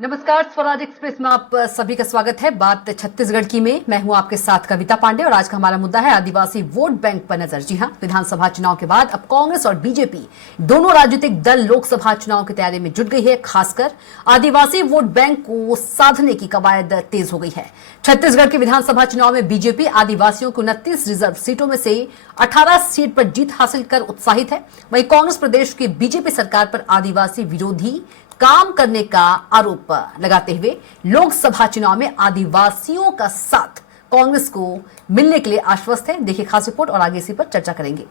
नमस्कार, स्वराज एक्सप्रेस में आप सभी का स्वागत है। बात छत्तीसगढ़ की में मैं हूं आपके साथ कविता पांडे और आज का हमारा मुद्दा है आदिवासी वोट बैंक पर नजर। जी हां, विधानसभा चुनाव के बाद अब कांग्रेस और बीजेपी दोनों राजनीतिक दल लोकसभा चुनाव की तैयारी में जुट गई है। खासकर आदिवासी वोट बैंक को साधने की कवायद तेज हो गई है। छत्तीसगढ़ के विधानसभा चुनाव में बीजेपी आदिवासियों को 29 रिजर्व सीटों में से 18 सीट पर जीत हासिल कर उत्साहित है। वहीं कांग्रेस प्रदेश की बीजेपी सरकार पर आदिवासी विरोधी काम करने का आरोप लगाते हुए लोकसभा चुनाव में आदिवासियों का साथ कांग्रेस को मिलने के लिए आश्वस्त है। देखिए खास रिपोर्ट और आगे इसी पर चर्चा करेंगे।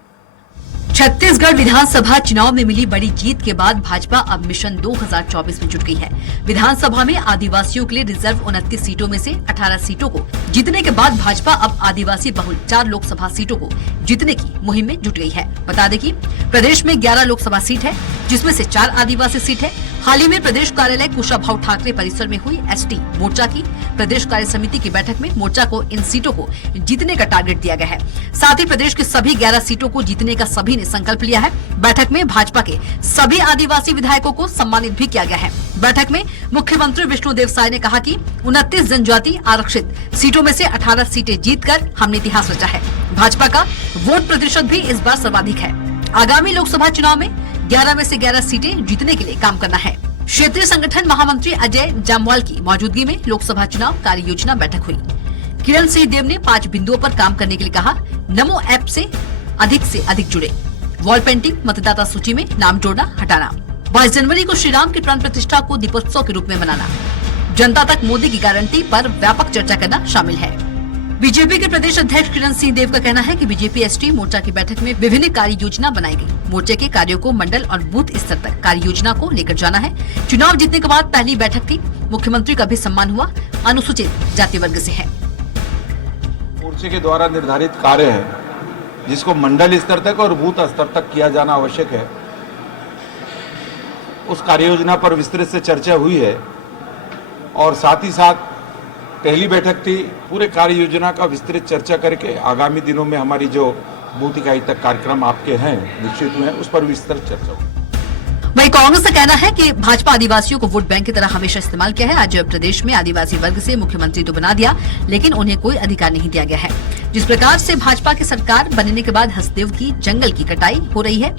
छत्तीसगढ़ विधानसभा चुनाव में मिली बड़ी जीत के बाद भाजपा अब मिशन 2024 में जुट गई है। विधानसभा में आदिवासियों के लिए रिजर्व 29 सीटों में से 18 सीटों को जीतने के बाद भाजपा अब आदिवासी बहुल 4 लोकसभा सीटों को जीतने की मुहिम में जुट गई है। बता दें कि प्रदेश में 11 लोकसभा सीट है, जिसमें से 4 आदिवासी सीट है। हाल ही में प्रदेश कार्यालय कुशाभाऊ ठाकरे परिसर में हुई एसटी मोर्चा की प्रदेश कार्य समिति की बैठक में मोर्चा को इन सीटों को जीतने का टारगेट दिया गया है। साथ ही प्रदेश की सभी 11 सीटों को जीतने का सभी ने संकल्प लिया है। बैठक में भाजपा के सभी आदिवासी विधायकों को सम्मानित भी किया गया है। बैठक में मुख्यमंत्री विष्णुदेव साय ने कहा कि 29 जनजाति आरक्षित सीटों में से 18 सीटें जीतकर हमने इतिहास रचा है। भाजपा का वोट प्रतिशत भी इस बार सर्वाधिक है। आगामी लोकसभा चुनाव में 11 में से 11 सीटें जीतने के लिए काम करना है। क्षेत्रीय संगठन महामंत्री अजय जामवाल की मौजूदगी में लोकसभा चुनाव कार्य योजना बैठक हुई। किरण सिंह देव ने 5 बिंदुओं पर काम करने के लिए कहा। नमो ऐप से अधिक जुड़े, वॉल पेंटिंग, मतदाता सूची में नाम जोड़ना हटाना, 22 जनवरी को श्रीराम की प्राण प्रतिष्ठा को दीपोत्सव के रूप में मनाना, जनता तक मोदी की गारंटी पर व्यापक चर्चा करना शामिल है। बीजेपी के प्रदेश अध्यक्ष किरण सिंह देव का कहना है कि बीजेपी एसटी मोर्चा की बैठक में विभिन्न कार्य योजना बनाई गई। मोर्चे के कार्यों को मंडल और बूथ स्तर तक कार्य योजना को लेकर जाना है। चुनाव जीतने के बाद पहली बैठक थी। मुख्यमंत्री का भी सम्मान हुआ। अनुसूचित जाति वर्ग से है। मोर्चे के द्वारा निर्धारित कार्य है जिसको मंडल स्तर तक और बूथ स्तर तक किया जाना आवश्यक है। उस कार्य योजना पर विस्तृत से चर्चा हुई है और साथ ही साथ पहली बैठक थी। पूरे कार्य योजना का विस्तृत चर्चा करके आगामी दिनों में हमारी जो बूथ इकाई तक कार्यक्रम आपके हैं निश्चित हुए हैं, उस पर विस्तृत चर्चा होगी। वहीं कांग्रेस का कहना है कि भाजपा आदिवासियों को वोट बैंक की तरह हमेशा इस्तेमाल किया है। आज प्रदेश में आदिवासी वर्ग से मुख्यमंत्री तो बना दिया, लेकिन उन्हें कोई अधिकार नहीं दिया गया है। जिस प्रकार से भाजपा की सरकार बनने के बाद हसदेव की जंगल की कटाई हो रही है,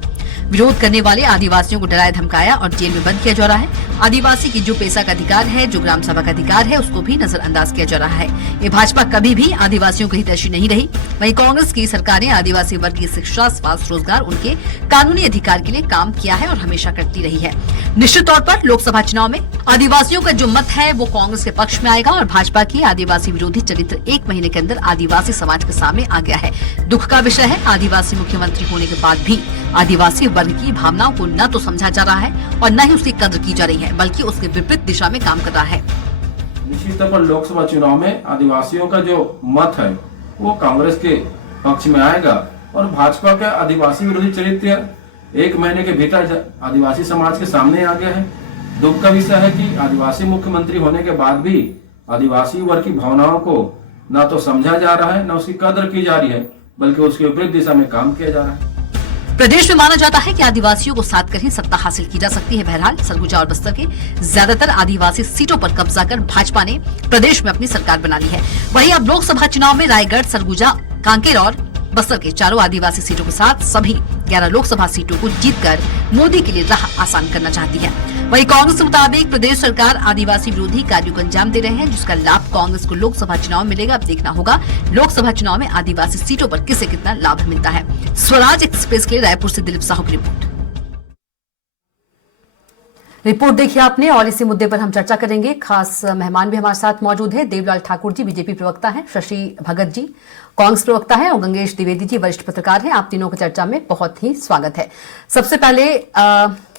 विरोध करने वाले आदिवासियों को डराया धमकाया और जेल में बंद किया जा रहा है। आदिवासी की जो पैसा का अधिकार है, जो ग्राम सभा का अधिकार है, उसको भी नजरअंदाज किया जा रहा है। ये भाजपा कभी भी आदिवासियों की हितैषी नहीं रही। वहीं कांग्रेस की सरकार ने आदिवासी वर्ग की शिक्षा, स्वास्थ्य, रोजगार, उनके कानूनी अधिकार के लिए काम किया है और हमेशा करती रही है। निश्चित तौर पर लोकसभा चुनाव में आदिवासियों का जो मत है वो कांग्रेस के पक्ष में आएगा और भाजपा की आदिवासी विरोधी चरित्र 1 महीने के अंदर आदिवासी समाज के सामने आ गया है। दुख का विषय है, आदिवासी मुख्यमंत्री होने के बाद भी आदिवासी वर्ग की भावनाओं को न तो समझा जा रहा है और न ही उसकी कद्र की जा रही है, बल्कि उसके विपरीत दिशा में काम कर रहा है। निश्चित तौर पर लोकसभा चुनाव में आदिवासियों का जो मत है वो कांग्रेस के पक्ष में आएगा और भाजपा का आदिवासी विरोधी चरित्र 1 महीने के भीतर आदिवासी समाज के सामने आ गया है। दुख का विषय है कि आदिवासी मुख्यमंत्री होने के बाद भी आदिवासी वर्ग की भावनाओं को न तो समझा जा रहा है, न उसकी कद्र की जा रही है, बल्कि उसके विपरीत दिशा में काम किया जा रहा है। प्रदेश में माना जाता है कि आदिवासियों को साथ कर ही सत्ता हासिल की जा सकती है। बहरहाल सरगुजा और बस्तर के ज्यादातर आदिवासी सीटों पर कब्जा कर भाजपा ने प्रदेश में अपनी सरकार बना ली है। वहीं अब लोकसभा चुनाव में रायगढ़, सरगुजा, कांकेर और बस्तर के 4 आदिवासी सीटों के साथ सभी 11 लोकसभा सीटों को जीतकर मोदी के लिए राह आसान करना चाहती है। वहीं कांग्रेस के मुताबिक प्रदेश सरकार आदिवासी विरोधी कार्यों को अंजाम दे रहे हैं, जिसका लाभ कांग्रेस को लोकसभा चुनाव में मिलेगा। अब देखना होगा लोकसभा चुनाव में आदिवासी सीटों पर किसे कितना लाभ मिलता है। स्वराज एक्सप्रेस के लिए रायपुर से दिलीप साहू की रिपोर्ट देखिए आपने और इसी मुद्दे पर हम चर्चा करेंगे। खास मेहमान भी हमारे साथ मौजूद है। देवलाल ठाकुर जी बीजेपी प्रवक्ता हैं, शशि भगत जी कांग्रेस प्रवक्ता हैं और गंगेश द्विवेदी जी वरिष्ठ पत्रकार हैं। आप तीनों की चर्चा में बहुत ही स्वागत है। सबसे पहले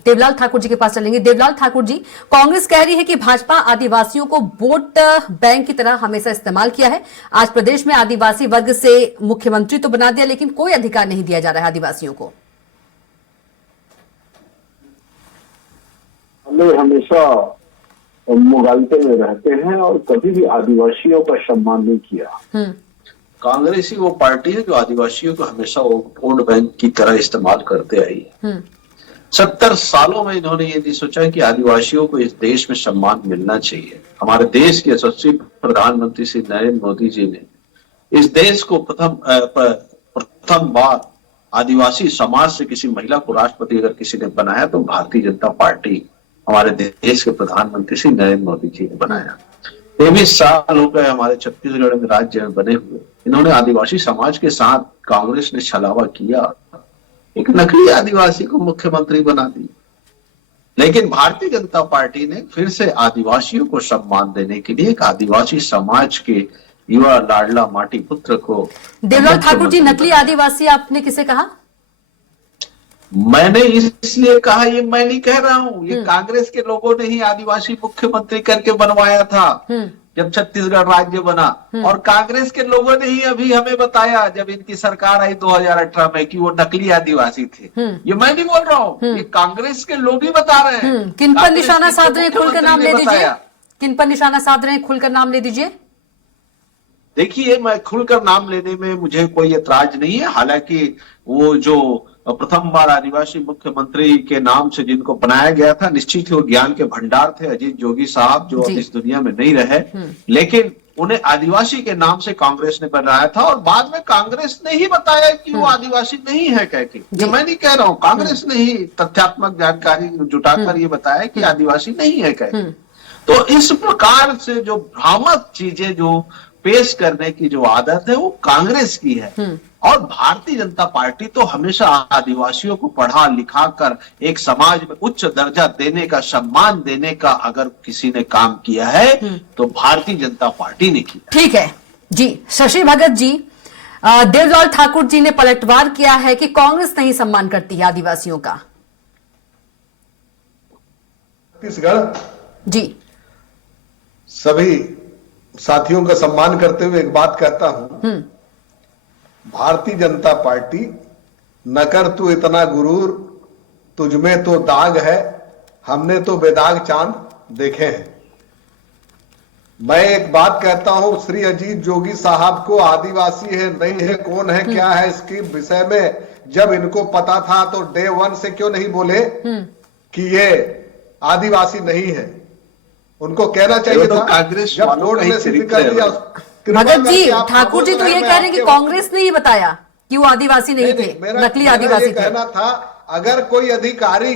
देवलाल ठाकुर जी के पास चलेंगे। देवलाल ठाकुर जी, कांग्रेस कह रही है कि भाजपा आदिवासियों को वोट बैंक की तरह हमेशा इस्तेमाल किया है। आज प्रदेश में आदिवासी वर्ग से मुख्यमंत्री तो बना दिया, लेकिन कोई अधिकार नहीं दिया जा रहा है आदिवासियों को। हमें हमेशा मुगालते में रहते हैं और कभी भी आदिवासियों का सम्मान नहीं किया। कांग्रेस ही वो पार्टी है जो आदिवासियों को हमेशा वो वोट बैंक की तरह इस्तेमाल करते आई है। 70 सालों में इन्होंने ये नहीं सोचा कि आदिवासियों को इस देश में सम्मान मिलना चाहिए। हमारे देश के यशस्वी प्रधानमंत्री श्री नरेंद्र मोदी जी ने इस देश को प्रथम बार आदिवासी समाज से किसी महिला को राष्ट्रपति अगर किसी ने बनाया तो भारतीय जनता पार्टी, हमारे देश के प्रधानमंत्री श्री नरेंद्र मोदी जी ने बनाया। 23 साल हो गए हमारे छत्तीसगढ़ में राज्य में बने हुए। इन्होंने आदिवासी समाज के साथ कांग्रेस ने छलावा किया, एक नकली आदिवासी को मुख्यमंत्री बना दी। लेकिन भारतीय जनता पार्टी ने फिर से आदिवासियों को सम्मान देने के लिए एक आदिवासी समाज के युवा लाडला माटी पुत्र को। देवलाल ठाकुर जी, नकली आदिवासी आपने किसे कहा? मैंने इसलिए कहा, ये मैं नहीं कह रहा हूं, ये कांग्रेस के लोगों ने ही आदिवासी मुख्यमंत्री करके बनवाया था जब छत्तीसगढ़ राज्य बना। और कांग्रेस के लोगों ने ही अभी हमें बताया जब इनकी सरकार आई 2018 में कि वो नकली आदिवासी थे। ये मैं नहीं बोल रहा हूँ, ये कांग्रेस के लोग ही बता रहे हैं। किन पर निशाना साध रहे हैं, खुलकर नाम ले दीजिए। किन पर निशाना साध रहे हैं, खुलकर नाम ले दीजिए। देखिए, मैं खुलकर नाम लेने में मुझे कोई ऐतराज नहीं है। हालांकि वो जो प्रथम बार आदिवासी मुख्यमंत्री के नाम से जिनको बनाया गया था, निश्चित ही वो ज्ञान के भंडार थे, अजीत जोगी साहब, जो अब इस दुनिया में नहीं रहे। लेकिन उन्हें आदिवासी के नाम से कांग्रेस ने बनाया था और बाद में कांग्रेस ने ही बताया कि वो आदिवासी नहीं है कह के। ये मैं नहीं कह रहा हूँ, कांग्रेस ने ही तथ्यात्मक जानकारी जुटाकर ये बताया कि आदिवासी नहीं है कह के। तो इस प्रकार से जो भ्रामक चीजें जो पेश करने की जो आदत है वो कांग्रेस की है। और भारतीय जनता पार्टी तो हमेशा आदिवासियों को पढ़ा लिखा कर एक समाज में उच्च दर्जा देने का, सम्मान देने का अगर किसी ने काम किया है तो भारतीय जनता पार्टी ने किया। ठीक है जी। शशि भगत जी, देवलाल ठाकुर जी ने पलटवार किया है कि कांग्रेस नहीं सम्मान करती है आदिवासियों का। छत्तीसगढ़ जी, सभी साथियों का सम्मान करते हुए एक बात कहता हूं, भारतीय जनता पार्टी, न कर तू इतना गुरूर, तुझमें तो दाग है, हमने तो बेदाग चांद देखे हैं। मैं एक बात कहता हूं, श्री अजीत जोगी साहब को आदिवासी है नहीं है, कौन है क्या है, इसके विषय में जब इनको पता था तो डे 1 से क्यों नहीं बोले कि ये आदिवासी नहीं है? उनको कहना चाहिए तो था। कांग्रेस जब बोर्ड ने सिद्ध कर दिया। भगत जी, ठाकुर जी तो ये कह रहे हैं कि कांग्रेस ने ही बताया कि वो आदिवासी नहीं थे, नकली आदिवासी थे। कहना था, अगर कोई अधिकारी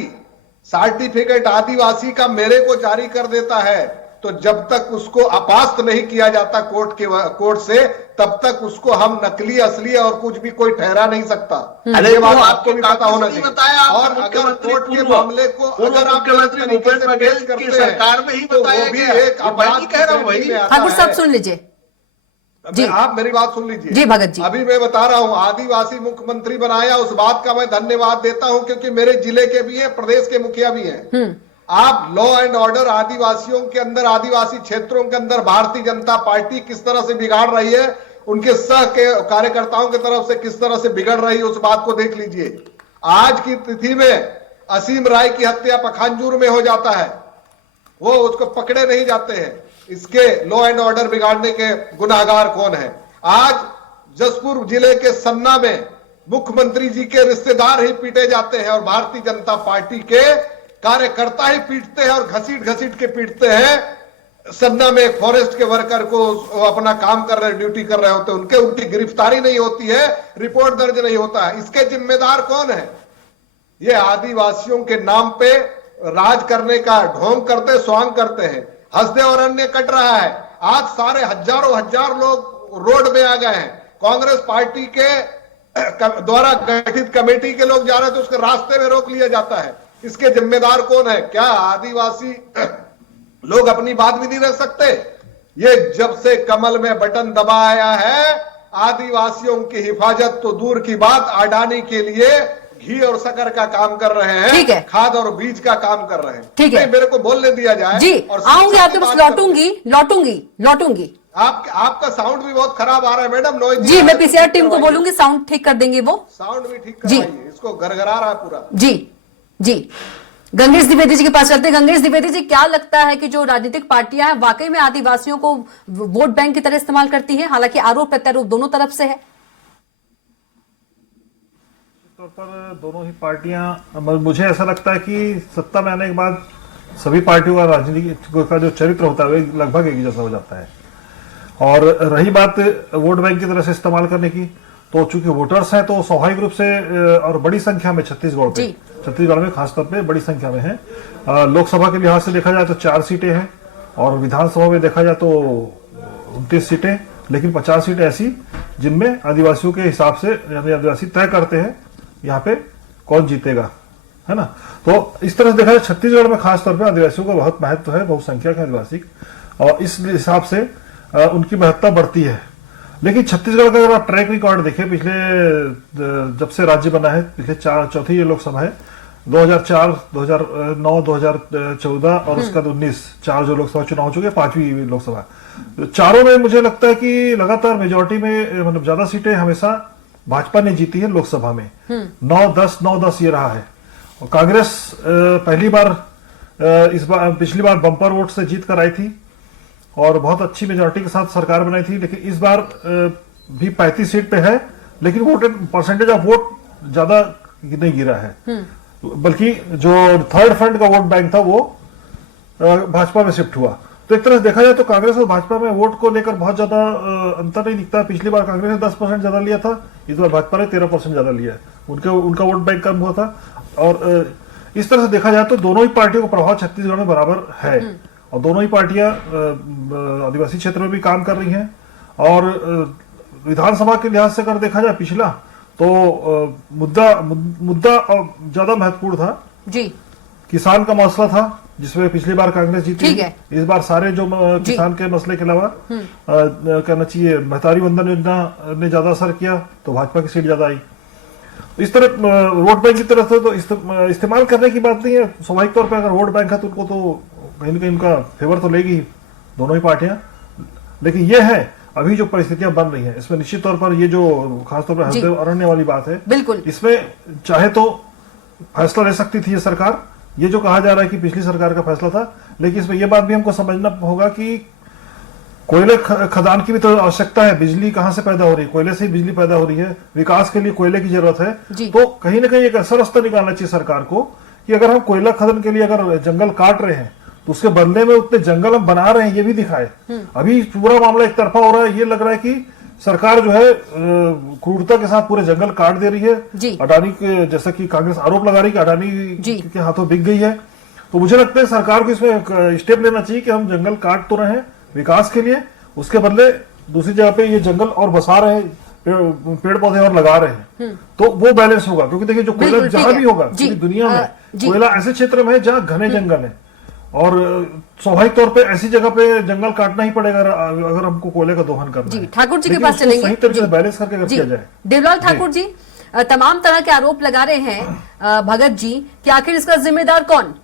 सर्टिफिकेट आदिवासी का मेरे को जारी कर देता है तो जब तक उसको अपास्त नहीं किया जाता कोर्ट से, तब तक उसको हम नकली, असली और कुछ भी कोई ठहरा नहीं सकता। ये बात आपको भी पता होना चाहिए। और अगर कोर्ट के मामले को अगर आप भूपेश बघेल की सरकार में ही बताया गया, एक अपराध कह रहा हूं। ठाकुर साहब सुन लीजिए जी, आप मेरी बात सुन लीजिए जी भगत जी। अभी मैं बता रहा हूं, आदिवासी मुख्यमंत्री बनाया, उस बात का मैं धन्यवाद देता हूं, क्योंकि मेरे जिले के भी हैं, प्रदेश के मुखिया भी हैं। आप लॉ एंड ऑर्डर आदिवासियों के अंदर, आदिवासी क्षेत्रों के अंदर भारतीय जनता पार्टी किस तरह से बिगाड़ रही है, उनके सह के कार्यकर्ताओं की तरफ से किस तरह से बिगड़ रही है, उस बात को देख लीजिए। आज की तिथि में असीम राय की हत्या पखानजूर में हो जाता है, वो उसको पकड़े नहीं जाते हैं। इसके लॉ एंड ऑर्डर बिगाड़ने के गुनाहगार कौन है? आज जसपुर जिले के सन्ना में मुख्यमंत्री जी के रिश्तेदार ही पीटे जाते हैं और भारतीय जनता पार्टी के कार्यकर्ता ही पीटते हैं, और घसीट घसीट के पीटते हैं। सन्ना में एक फॉरेस्ट के वर्कर को अपना काम कर रहे, ड्यूटी कर रहे होते, उनकी गिरफ्तारी नहीं होती है, रिपोर्ट दर्ज नहीं होता है। इसके जिम्मेदार कौन है? ये आदिवासियों के नाम पे राज करने का ढोंग करते, स्वांग करते हैं। हंसदे और अन्य कट रहा है। आज सारे हजार लोग रोड में आ गए हैं। कांग्रेस पार्टी के द्वारा गठित कमेटी के लोग जा रहे थे, उसके रास्ते में रोक लिया जाता है। इसके जिम्मेदार कौन है? क्या आदिवासी लोग अपनी बात भी नहीं रख सकते? ये जब से कमल में बटन दबाया है, आदिवासियों की हिफाजत तो दूर की बात, अडानी के लिए घी और शक्कर का काम कर रहे हैं। ठीक है, खाद और बीज का काम कर रहे हैं। ठीक है, मेरे को बोलने दिया जाए जी। और आऊंगी आपके पास, लौटूंगी। आपका साउंड भी बहुत खराब आ रहा है मैडम, नॉइज जी। मैं पीसीआर टीम को बोलूंगी, साउंड ठीक कर देंगे वो। साउंड भी ठीक जी, करवाइए, इसको गरगरा रहा है पूरा। जी। गंगेश द्विवेदी जी के पास चलते हैं। गंगेश द्विवेदी जी, क्या लगता है कि जो राजनीतिक पार्टियां हैं वाकई में आदिवासियों को वोट बैंक की तरह इस्तेमाल करती हैं? हालांकि आरोप प्रत्यारोप दोनों तरफ से है। तौर पर दोनों ही पार्टियां, मुझे ऐसा लगता है कि सत्ता में आने के बाद सभी पार्टियों का राजनीति का जो चरित्र होता है वो लगभग एक जैसा हो जाता है। और रही बात वोट बैंक की तरह से इस्तेमाल करने की, तो चूंकि वोटर्स हैं तो स्वाभाविक रूप से और बड़ी संख्या में छत्तीसगढ़ में खासतौर पे बड़ी संख्या में है। लोकसभा के लिहाज से देखा जाए तो 4 सीटें हैं और विधानसभा में देखा जाए तो 29 सीटें, लेकिन 50 सीटें ऐसी जिनमें आदिवासियों के हिसाब से यानी आदिवासी तय करते हैं यहाँ पे कौन जीतेगा, है ना। तो इस तरह से देखा जाए छत्तीसगढ़ में खासतौर पे आदिवासियों का बहुत महत्व है, बहुसंख्यक है आदिवासी, और इस हिसाब से उनकी महत्ता बढ़ती है। लेकिन छत्तीसगढ़ का अगर आप ट्रैक रिकॉर्ड देखें, पिछले जब से राज्य बना है, पिछले चौथी ये लोकसभा है, 2004, 2009, 2014 और उसका 19, 4 जो लोकसभा चुनाव हो चुके, 5वीं लोकसभा, चारों में मुझे लगता है कि लगातार मेजोरिटी में मतलब ज्यादा सीटें हमेशा भाजपा ने जीती है लोकसभा में। 9-10 ये रहा है। और कांग्रेस पहली बार पिछली बार बम्पर वोट से जीत कर आई थी और बहुत अच्छी मेजोरिटी के साथ सरकार बनाई थी, लेकिन इस बार भी 35 सीट पे है, लेकिन वोट परसेंटेज ऑफ वोट ज्यादा नहीं गिरा है, बल्कि जो थर्ड फ्रंट का वोट बैंक था वो भाजपा में शिफ्ट हुआ। तो एक तरह से देखा जाए तो कांग्रेस और भाजपा में वोट को लेकर बहुत ज्यादा अंतर नहीं दिखता। पिछली बार कांग्रेस ने 10% ज्यादा लिया था, इस बार भाजपा ने 13% ज्यादा लिया है, उनका वोट बैंक कम हुआ था। और इस तरह से देखा जाए तो दोनों ही पार्टियों का प्रभाव छत्तीसगढ़ में बराबर है और दोनों ही पार्टियां आदिवासी क्षेत्र में भी काम कर रही हैं। और विधानसभा के लिहाज से अगर देखा जाए पिछला, तो मुद्दा ज्यादा महत्वपूर्ण था जी। किसान का मसला था जिसमें पिछली बार कांग्रेस जीती, इस बार सारे जो किसान के मसले के अलावा कहना चाहिए महतारी वंदन योजना ने ज्यादा असर किया, तो भाजपा की सीट ज्यादा आई। इस तरह वोट बैंक की तरफ से तो इस्तेमाल करने की बात नहीं है। स्वाभाविक तौर पर अगर वोट बैंक है तो उनको तो कहीं ना कहीं उनका फेवर तो लेगी दोनों ही पार्टियां। लेकिन ये है अभी जो परिस्थितियां बन रही हैं, इसमें निश्चित तौर पर ये जो खासतौर पर हृदय अरण्य वाली बात है, बिल्कुल इसमें चाहे तो फैसला ले सकती थी ये सरकार। ये जो कहा जा रहा है कि पिछली सरकार का फैसला था, लेकिन इसमें यह बात भी हमको समझना होगा कि कोयले खदान की भी तो आवश्यकता है। बिजली कहां से पैदा हो रही है? कोयले से ही बिजली पैदा हो रही है। विकास के लिए कोयले की जरूरत है। तो कहीं ना कहीं एक ऐसा रास्ता निकालना चाहिए सरकार को कि अगर हम कोयला खदान के लिए अगर जंगल काट रहे हैं तो उसके बदले में उतने जंगल हम बना रहे हैं, ये भी दिखाए। अभी पूरा मामला एक तरफा हो रहा है। ये लग रहा है कि सरकार जो है क्रूरता के साथ पूरे जंगल काट दे रही है। अडानी के, जैसा कि कांग्रेस आरोप लगा रही है कि अडानी के हाथों बिक गई है, तो मुझे लगता है सरकार को इसमें स्टेप लेना चाहिए कि हम जंगल काट तो रहे हैं विकास के लिए, उसके बदले दूसरी जगह पे ये जंगल और बसा रहे हैं, पेड़ पौधे और लगा रहे हैं, तो वो बैलेंस होगा। क्योंकि देखिए जो कोयला जहां भी होगा पूरी दुनिया में, कोयला ऐसे क्षेत्र में है जहां घने जंगल है और स्वाभाविक तौर पे ऐसी जगह पे जंगल काटना ही पड़ेगा अगर हमको कोयले का दोहन करना है। ठाकुर जी के पास चलेंगे, सही तरीके से बैलेंस करके अगर किया जाए। देवलाल ठाकुर जी, तमाम तरह के आरोप लगा रहे हैं भगत जी कि आखिर इसका जिम्मेदार कौन?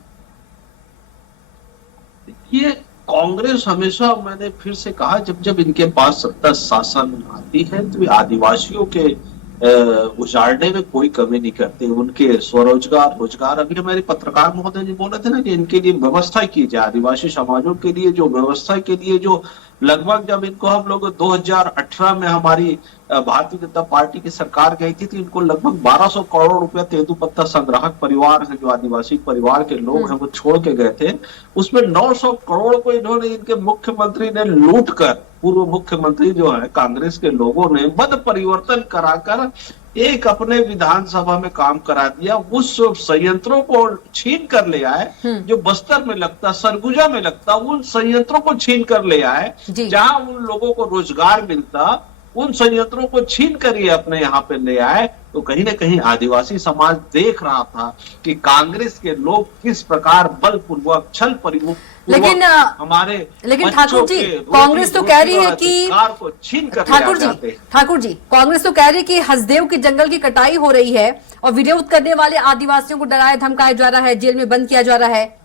ये कांग्रेस हमेशा, मैंने फिर से कहा, जब इनके पास सत्ता शासन आती है तो आदिवासियों के उजाड़ने में कोई कमी नहीं करते। उनके स्वरोजगार, रोजगार, अभी हमारे पत्रकार महोदय जी बोले थे ना कि इनके लिए व्यवस्था की जाए, आदिवासी समाजों के लिए जो व्यवस्था के लिए जो लगभग जब इनको हम लोग 2018 में हमारी भारतीय जनता पार्टी की सरकार गई थी तो इनको लगभग 1200 करोड़ रुपया तेंदुपत्ता संग्राहक परिवार है, जो आदिवासी परिवार के लोग हैं, वो छोड़ के गए थे। उसमें 900 करोड़ को इन्होंने, इनके मुख्यमंत्री ने लूट कर, पूर्व मुख्यमंत्री जो है कांग्रेस के लोगों ने मत परिवर्तन कराकर एक अपने विधानसभा में काम करा दिया। उस संयंत्रों को छीन कर ले आए जो बस्तर में लगता, सरगुजा में लगता, उन संयंत्रों को छीन कर ले आए जहां उन लोगों को रोजगार मिलता, उन संयंत्रों को छीन कर ये अपने यहाँ पे ले आए। तो कहीं ना कहीं आदिवासी समाज देख रहा था कि कांग्रेस के लोग किस प्रकार बलपूर्वक, छल परिवक लेकिन ठाकुर जी, कांग्रेस तो कह रही है कि ठाकुर जी कांग्रेस तो कह रही है कि हसदेव की जंगल की कटाई हो रही है और विरोध करने वाले आदिवासियों को डराया धमकाया जा रहा है, जेल में बंद किया जा रहा है।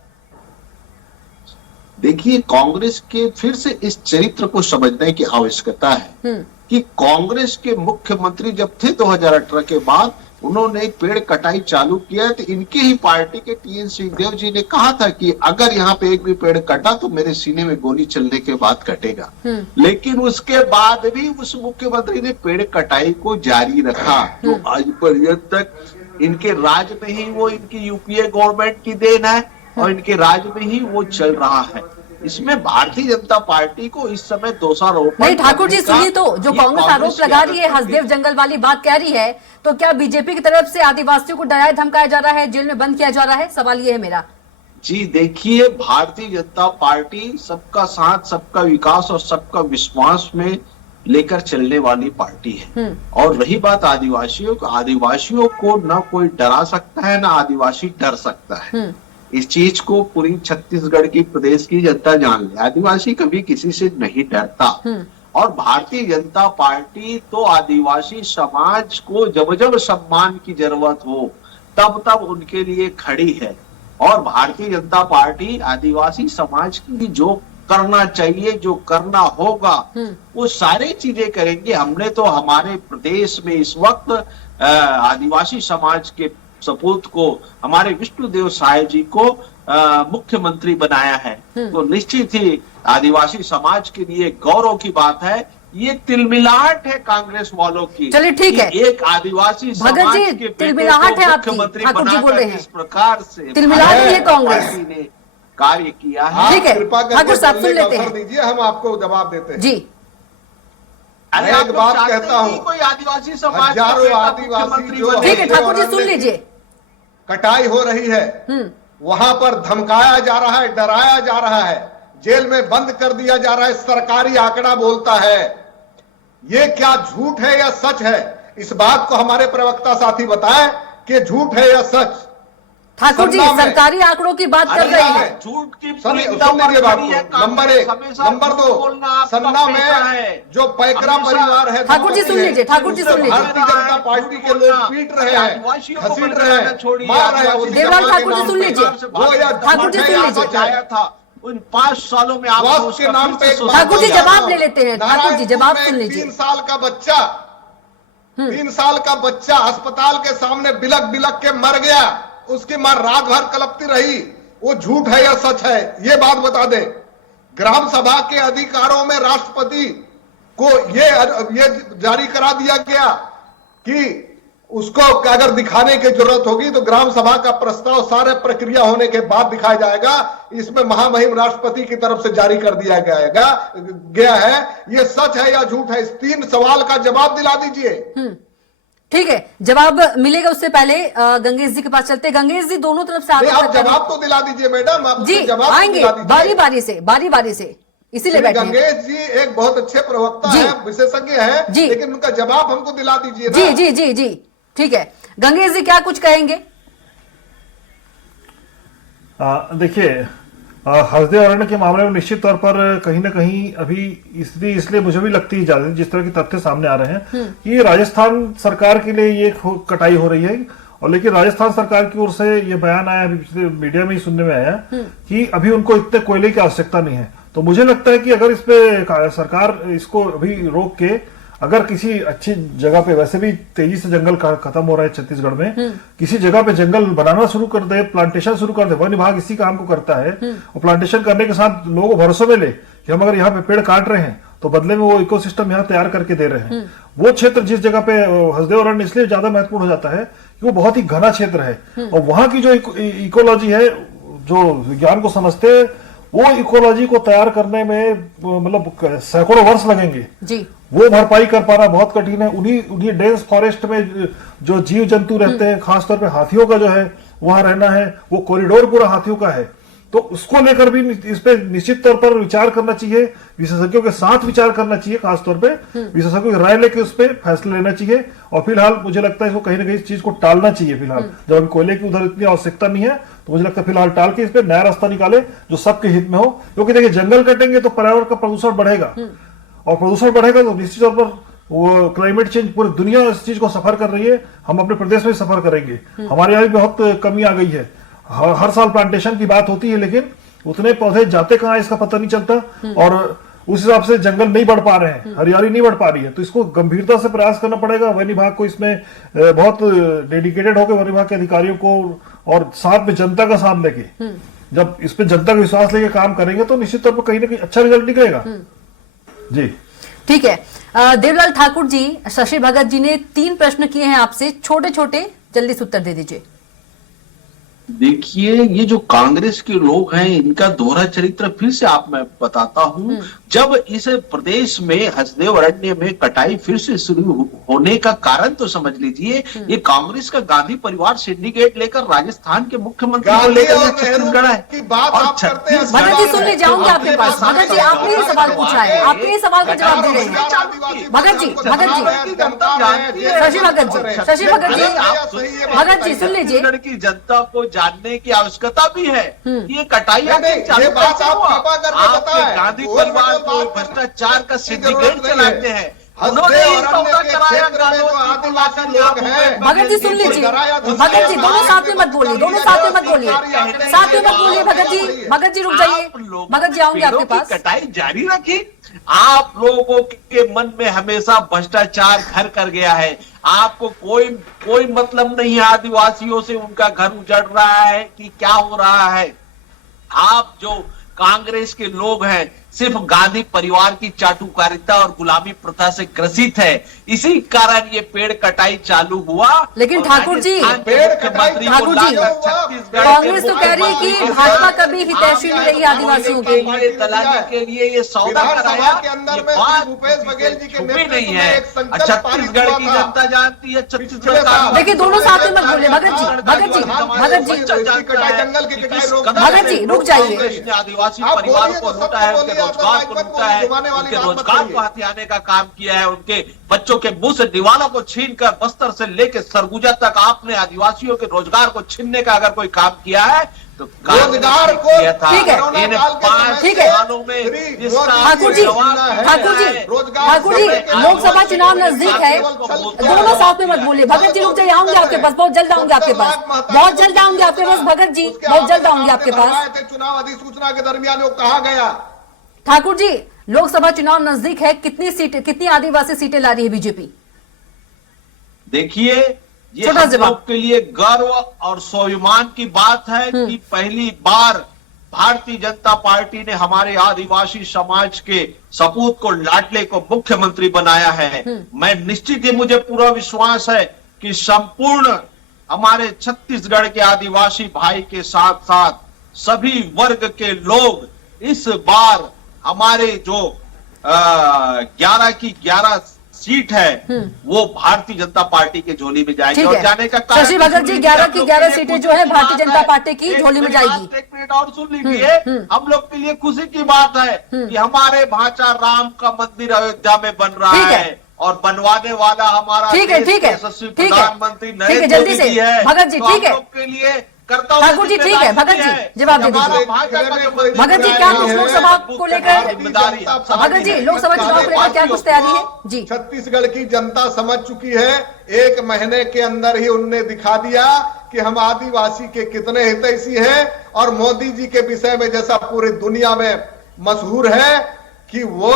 देखिए, कांग्रेस के फिर से इस चरित्र को समझने की आवश्यकता है कि कांग्रेस के मुख्यमंत्री जब थे 2018 के बाद, उन्होंने एक पेड़ कटाई चालू किया तो इनके ही पार्टी के टीएन सिंहदेव जी ने कहा था कि अगर यहाँ पे एक भी पेड़ कटा तो मेरे सीने में गोली चलने के बाद कटेगा। लेकिन उसके बाद भी उस मुख्यमंत्री ने पेड़ कटाई को जारी रखा। तो आज पर्यंत तक इनके राज में ही वो इनकी यूपीए गवर्नमेंट की देन है और इनके राज में ही वो चल रहा है। इसमें भारतीय जनता पार्टी को इस समय दोषारोपण नहीं ठाकुर जी करने का सुनिए, तो जो ये कांग्रेस आरोप की लगा रही है, आदत हसदेव जंगल वाली बात कह रही है, तो क्या बीजेपी की तरफ से आदिवासियों को डराया धमकाया जा रहा है, जेल में बंद किया जा रहा है? सवाल ये है मेरा। जी देखिए, भारतीय जनता पार्टी सबका साथ, सबका विकास और सबका विश्वास में लेकर चलने वाली पार्टी है। और रही बात आदिवासियों को न कोई डरा सकता है, न आदिवासी डर सकता है। इस चीज को पूरी छत्तीसगढ़ की प्रदेश की जनता जान ले। आदिवासी कभी किसी से नहीं डरता और भारतीय जनता पार्टी तो आदिवासी समाज को जब जब सम्मान की जरूरत हो तब तब उनके लिए खड़ी है। और भारतीय जनता पार्टी आदिवासी समाज की जो करना चाहिए, जो करना होगा, वो सारी चीजें करेंगे। हमने तो हमारे प्रदेश में इस वक्त आदिवासी समाज के सपूत को, हमारे विष्णुदेव साय जी को मुख्यमंत्री बनाया है। तो निश्चित ही आदिवासी समाज के लिए गौरव की बात है। ये तिलमिलाहट है कांग्रेस वालों की। चलिए ठीक है, एक आदिवासी भगत समाज जी के तिलमिलाहट है आपकी, मुख्यमंत्री ठाकुर जी बोल रहे हैं इस प्रकार से तिलमिलाहट है कांग्रेस पार्टी ने कार्य किया है। ठीक है, कृपा करके ठाकुर साहब बोलने सुन का लेते अवसर हैं दीजिए, हम आपको जवाब देते हैं। जी। अरे मैं आप एक लोग बात चाहते कहता हैं कि हूं, कोई आदिवासी समाज का हजारों बेटा आदिवासी मुख्यमंत्री जो बने। ठीक है ठाकुर जी सुन लीजिए। कटाई हो रही है, वहां पर धमकाया जा रहा है, डराया जा रहा है, जेल में बंद कर दिया जा रहा है। सरकारी आंकड़ा बोलता है। ये क्या झूठ है या सच है? इस बात को हमारे प्रवक्ता साथी बताएं कि झूठ है या सच। ठाकुर जी सन्ना में- सरकारी आंकड़ों की बात कर रही है। झूठ की सुन पीड़िता लीजिए पर बात खड़ी है को। नंबर कांग्रेस, एक, हमेशा नंबर झूठ दो, बोलना आपका सन्ना पेशा में है। जो पैकरा हमेशा- परिवार है, ठाकुर जी दंपति सुन है, लीजिए, ठाकुर जी उससे सुन लीजिए। भारतीय जनता पार्टी के लोग पीट रहे हैं, घसीट रहे हैं, मार रहे हैं। देवलाल ठाकुर जी सुन लीजिए। वो या ठाकुर जी सुन लीजिए। आया था उन 5 सालों में आपने स्वास्थ्य के उसका नाम फिर पे से ठाकुर जी सोचा। जवाब ले लेते हैं। ठाकुर जी जवाब सुन लीजिए। 3 साल का बच्चा 3 साल का बच्चा अस्पताल के सामने बिलक बिलक के मर गया। उसकी मां रात भर कलपती रही। वो झूठ है या सच है, ये बात बता दे। ग्राम सभा के अधिकारों में राष्ट्रपति को ये जारी करा दिया गया कि उसको अगर दिखाने की जरूरत होगी तो ग्राम सभा का प्रस्ताव सारे प्रक्रिया होने के बाद दिखाया जाएगा। इसमें महामहिम राष्ट्रपति की तरफ से जारी कर दिया गया है। ये सच है या झूठ है? इस 3 सवाल का जवाब दिला दीजिए। ठीक है, जवाब मिलेगा। उससे पहले गंगेश जी के पास चलते हैं। गंगेश जी दोनों तरफ से आप आरोप जवाब तो दिला दीजिए मैडम। आप जी जवाब तो आएंगे दिला दीजिए। बारी बारी से इसीलिए बैठे हैं। गंगेश जी एक बहुत अच्छे प्रवक्ता जी। है, विशेषज्ञ है, जी। लेकिन उनका जवाब हमको दिला दीजिए ना। जी जी जी जी ठीक है, गंगेश जी क्या कुछ कहेंगे? देखिए, हसदेव अरण्य के मामले में निश्चित तौर पर कहीं ना कहीं अभी स्थिति इसलिए मुझे भी लगती है ज्यादा, जिस तरह के तथ्य सामने आ रहे हैं कि राजस्थान सरकार के लिए ये कटाई हो रही है। और लेकिन राजस्थान सरकार की ओर से ये बयान आया, अभी पिछले मीडिया में ही सुनने में आया कि अभी उनको इतने कोयले की आवश्यकता नहीं है। तो मुझे लगता है कि अगर इस पे सरकार इसको अभी रोक के अगर किसी अच्छी जगह पे, वैसे भी तेजी से जंगल खत्म हो रहा है छत्तीसगढ़ में, किसी जगह पे जंगल बनाना शुरू कर दे, प्लांटेशन शुरू कर दे। वन विभाग इसी काम को करता है और प्लांटेशन करने के साथ लोगों को भरोसे में ले कि हम अगर यहाँ पे पेड़ काट रहे हैं तो बदले में वो इकोसिस्टम यहाँ तैयार करके दे रहे हैं। वो क्षेत्र जिस जगह पे हसदेव अरण्य इसलिए ज्यादा महत्वपूर्ण हो जाता है कि वो बहुत ही घना क्षेत्र है और वहां की जो इकोलॉजी है, जो विज्ञान को समझते हैं, वो इकोलॉजी को तैयार करने में मतलब सैकड़ों वर्ष लगेंगे जी। वो भरपाई कर पाना बहुत कठिन है। उन्हीं डेंस फॉरेस्ट में जो जीव जंतु रहते हैं, खासतौर पे हाथियों का जो है वहां रहना है, वो कॉरिडोर पूरा हाथियों का है। तो उसको लेकर भी इस पे निश्चित तौर पर विचार करना चाहिए, विशेषज्ञों के साथ विचार करना चाहिए, खासतौर पे विशेषज्ञों की राय लेकर उस पर फैसला लेना चाहिए। और फिलहाल मुझे लगता है इसको कहीं ना कहीं इस चीज को टालना चाहिए। फिलहाल जब अभी कोयले की उधर इतनी आवश्यकता नहीं है तो मुझे लगता है फिलहाल टाल के इस पे नया रास्ता निकाले जो सबके हित में हो। क्योंकि देखिए, जंगल कटेंगे तो पर्यावरण का प्रदूषण बढ़ेगा और प्रदूषण बढ़ेगा तो निश्चित तौर पर वो क्लाइमेट चेंज, पूरी दुनिया इस चीज को सफर कर रही है। हम अपने प्रदेश में सफर करेंगे। हमारे यहाँ भी बहुत कमी आ गई है। हर साल प्लांटेशन की बात होती है लेकिन उतने पौधे जाते कहाँ इसका पता नहीं चलता और उस हिसाब से जंगल नहीं बढ़ पा रहे हैं, हरियाली नहीं बढ़ पा रही है। तो इसको गंभीरता से प्रयास करना पड़ेगा। वन विभाग को इसमें बहुत डेडिकेटेड होकर वन विभाग के अधिकारियों को और साथ में जनता का साथ लेके, जब इस पे जनता का विश्वास लेके काम करेंगे तो निश्चित तौर पर कहीं ना कहीं अच्छा रिजल्ट निकलेगा। जी ठीक है। देवलाल ठाकुर जी, शशि भगत जी ने 3 प्रश्न किए हैं आपसे, छोटे छोटे जल्दी से उत्तर दे दीजिए। देखिए, ये जो कांग्रेस के लोग हैं, इनका दोहरा चरित्र फिर से मैं बताता हूं। जब इस प्रदेश में हसदेव अरण्य में कटाई फिर से शुरू होने का कारण तो समझ लीजिए, ये कांग्रेस का गांधी परिवार सिंडिकेट लेकर राजस्थान के मुख्यमंत्री को गांधी लेकर और छत्तीसगढ़ है की बात और आप करते हैं। भगत जी सुनने जाऊंगी आपके पास। भगत जी आपने ये सवाल पूछा है, आपके ये सवाल का जवाब दे रहे हैं। भगत जी, शशि भगत जी सुन लीजिए। छत्तीसगढ़ की जनता को जानने की आवश्यकता भी है। ये कटाई नहीं, आखिर चालू ये बात कैसे आप हुआ? कृपा करके आपके बताएं। गांधी वो परिवार मतलब को बात भ्रष्टाचार का की सिंडिकेट जरूरत नहीं चलाते है। हैं। हसदेव उन्होंने ही अरण्य सौदा के कराया क्षेत्र में जो आदिवासी लोग हैं, भगत जी सुन लीजिए। भगत जी दोनों साथ में मत बोलिए, दोनों साथ में मत बोलिए, साथ में मत बोलिए। भगत जी रुक जाइए। भगत जी आऊंगे आपके पास। कटाई जारी रखी। आप लोगों के मन में हमेशा भ्रष्टाचार घर कर गया है। आपको कोई मतलब नहीं है आदिवासियों से, उनका घर उजड़ रहा है कि क्या हो रहा है। आप जो कांग्रेस के लोग हैं, सिर्फ गांधी परिवार की चाटुकारिता और गुलामी प्रथा से ग्रसित है। इसी कारण ये पेड़ कटाई चालू हुआ। लेकिन और ठाकुर जी, राजस्थान के पेड़ मुख्यमंत्री कटाई को ठाकुर जी, लाकर छत्तीसगढ़ के कांग्रेस तो कह रही है कि मुख्यमंत्री भाजपा से कभी हितैषी नहीं रही आदिवासियों के की। लिए दलाली के लिए ये सौदा विधानसभा कराया। के अंदर ये में बात भूपेश बघेल जी के छुपी नेतृत्व नहीं में है। एक संकल्प छत्तीसगढ़ पारित की हुआ था। जनता जानती है, छत्तीसगढ़ पिछले का साल। देखिए दोनों साथ में मत बोलिए। भगत जी, जंगल की कटाई रोक भगत जी, रुक जाइए। कांग्रेस ने आदिवासी आप परिवार बोलिए को तो लूटा है, सबको उनके बोलिए, रोजगार को आप लूटा है, जुबाने वाली उनके बात मत रोजगार करिए। को हथियाने का काम किया है, उनके बच्चों के मुंह से दीवालों को छीनकर बस्तर से लेकर सरगुजा तक आपने आदिवासियों के रोजगार को छीनने का अगर कोई काम किया है तो रोजगार को किया था। ठीक है, कोरोना इन काल के 5 ठीक है। सालों में इसका ठाकुर जी, जवाब ठाकुर जी, रोजगार ठाकुर जी, लोकसभा चुनाव नजदीक है, दोनों साथ में मत बोलिए। भगत जी रुक जाइए, आऊंगे आपके पास, बहुत जल्द आऊंगे आपके पास, बहुत जल्द आऊंगे आपके पास। भगत जी बहुत जल्द आऊंगे आपके पास। चुनाव अधिसूचना के दरमियान वो कहा गया। ठाकुर जी, लोकसभा चुनाव नजदीक है, कितनी आदिवासी सीटें ला रही है बीजेपी? देखिए, ये छोटा हम जवाब। लोग के लिए गर्व और स्वाभिमान की बात है कि पहली बार भारतीय जनता पार्टी ने हमारे आदिवासी समाज के सपूत को लाडले को मुख्यमंत्री बनाया है। मैं निश्चित ही मुझे पूरा विश्वास है कि संपूर्ण हमारे छत्तीसगढ़ के आदिवासी भाई के साथ साथ सभी वर्ग के लोग इस बार हमारे जो 11 की 11 सीट है वो भारतीय जनता पार्टी के झोली में जाएगी। ठीक और है। जाने का कारण शशि भगत जी, सुन 11 लीजिए, की हम लोग 11 के लिए सीटें जो खुशी है की भारतीय बात जनता है। पार्टी की एक झोली में मिनट, जाएगी। एक मिनट और सुन लीजिए। हम लोग के लिए खुशी की बात है कि हमारे भाचा राम का मंदिर अयोध्या में बन रहा ठीक है। है और बनवाने वाला हमारा ठीक है, देश ठीक के है, यशस्वी ठीक है, प्रधानमंत्री ठीक है, नरेंद्र जल्दी मोदी से। जी है। भगत जी, तो ठीक है। हम लोग के लिए करता हूं ठाकुर जी, ठीक है, भगत जी, जवाब दे दीजिए। भगत जी, क्या कुछ लोकसभा को लेकर, भगत जी लोकसभा चुनाव को लेकर क्या कुछ तैयारी है जी? छत्तीसगढ़ की जनता समझ चुकी है। 1 महीने के अंदर ही उनने दिखा दिया कि हम आदिवासी के कितने हितैषी हैं और मोदी जी के विषय में जैसा पूरी दुनिया में मशहूर है कि वो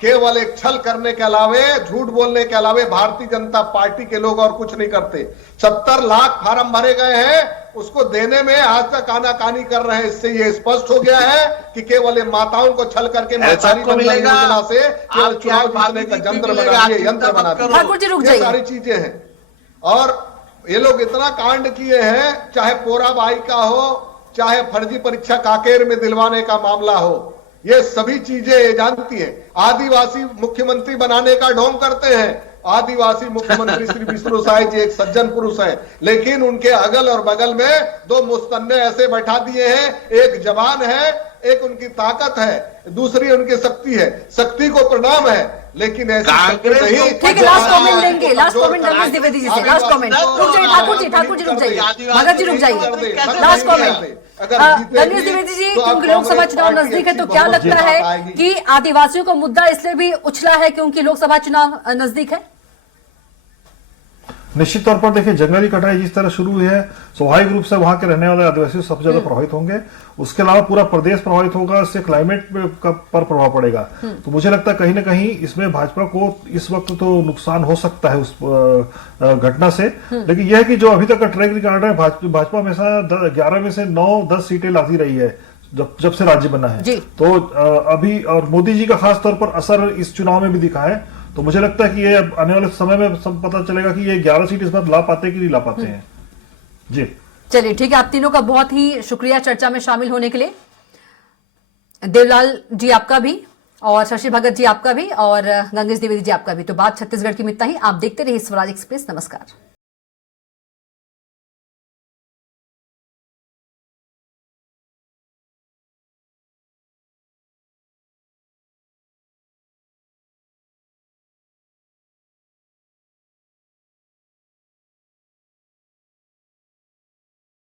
केवल एक छल करने के अलावे, झूठ बोलने के अलावे भारतीय जनता पार्टी के लोग और कुछ नहीं करते। 70 लाख फार्म भरे गए हैं, उसको देने में आज तक आनाकानी कर रहे हैं। इससे ये स्पष्ट हो गया है कि केवल ये माताओं को छल करके महतारी बनने की योजना से केवल चुनाव जीतने का यंत्र बना दिए, यंत्र बना दिए। ठाकुर जी रुक ये जाइए। सारी चीजें हैं और ये लोग इतना कांड किए हैं, चाहे पोराबाई का हो, चाहे फर्जी परीक्षा काकेर में दिलवाने का मामला हो, ये सभी चीजें ये जानती है। आदिवासी मुख्यमंत्री बनाने का ढोंग करते हैं। आदिवासी मुख्यमंत्री श्री विष्णु साय जी एक सज्जन पुरुष है, लेकिन उनके अगल और बगल में 2 मुस्तन्ने ऐसे बैठा दिए हैं। एक जवान है, एक उनकी ताकत है, दूसरी उनकी शक्ति है। शक्ति को प्रणाम है, लेकिन ऐसी शक्ति नहीं। ठीक है, लास्ट कमेंट लेंगे, लास्ट कमेंट रमेश द्विवेदी जी से, लास्ट कमेंट। रुक जाइए ठाकुर जी, ठाकुर जी रुक जाइए, भगत जी रुक जाइए, लास्ट कमेंट। रमेश द्विवेदी जी, क्योंकि लोकसभा चुनाव नजदीक है तो क्या लगता है कि आदिवासियों का मुद्दा इसलिए भी उछला है क्योंकि लोकसभा चुनाव नजदीक है? निश्चित तौर पर देखिए, जंगली कटाई जिस तरह शुरू हुई है, स्वाभाविक रूप से वहां के रहने वाले आदिवासी सबसे ज्यादा प्रभावित होंगे। उसके अलावा पूरा प्रदेश प्रभावित होगा, इससे क्लाइमेट पर प्रभाव पड़ेगा। तो मुझे लगता है कहीं ना कहीं इसमें भाजपा को इस वक्त तो नुकसान हो सकता है उस घटना से। लेकिन यह है कि जो अभी तक का ट्रैक रिकॉर्ड है, भाजपा हमेशा 11 में से 9-10 सीटें लाती रही है जब से राज्य बना है। तो अभी और मोदी जी का खास तौर पर असर इस चुनाव में भी दिखा है। तो मुझे लगता है कि ये आने वाले समय में सब पता चलेगा कि ये 11 सीट इस बार ला पाते कि नहीं ला पाते हैं। जी चलिए ठीक है, आप तीनों का बहुत ही शुक्रिया चर्चा में शामिल होने के लिए। देवलाल जी आपका भी, और शशि भगत जी आपका भी, और गंगेश द्विवेदी जी आपका भी। तो बात छत्तीसगढ़ की में इतना ही। आप देखते रहिए स्वराज एक्सप्रेस। नमस्कार।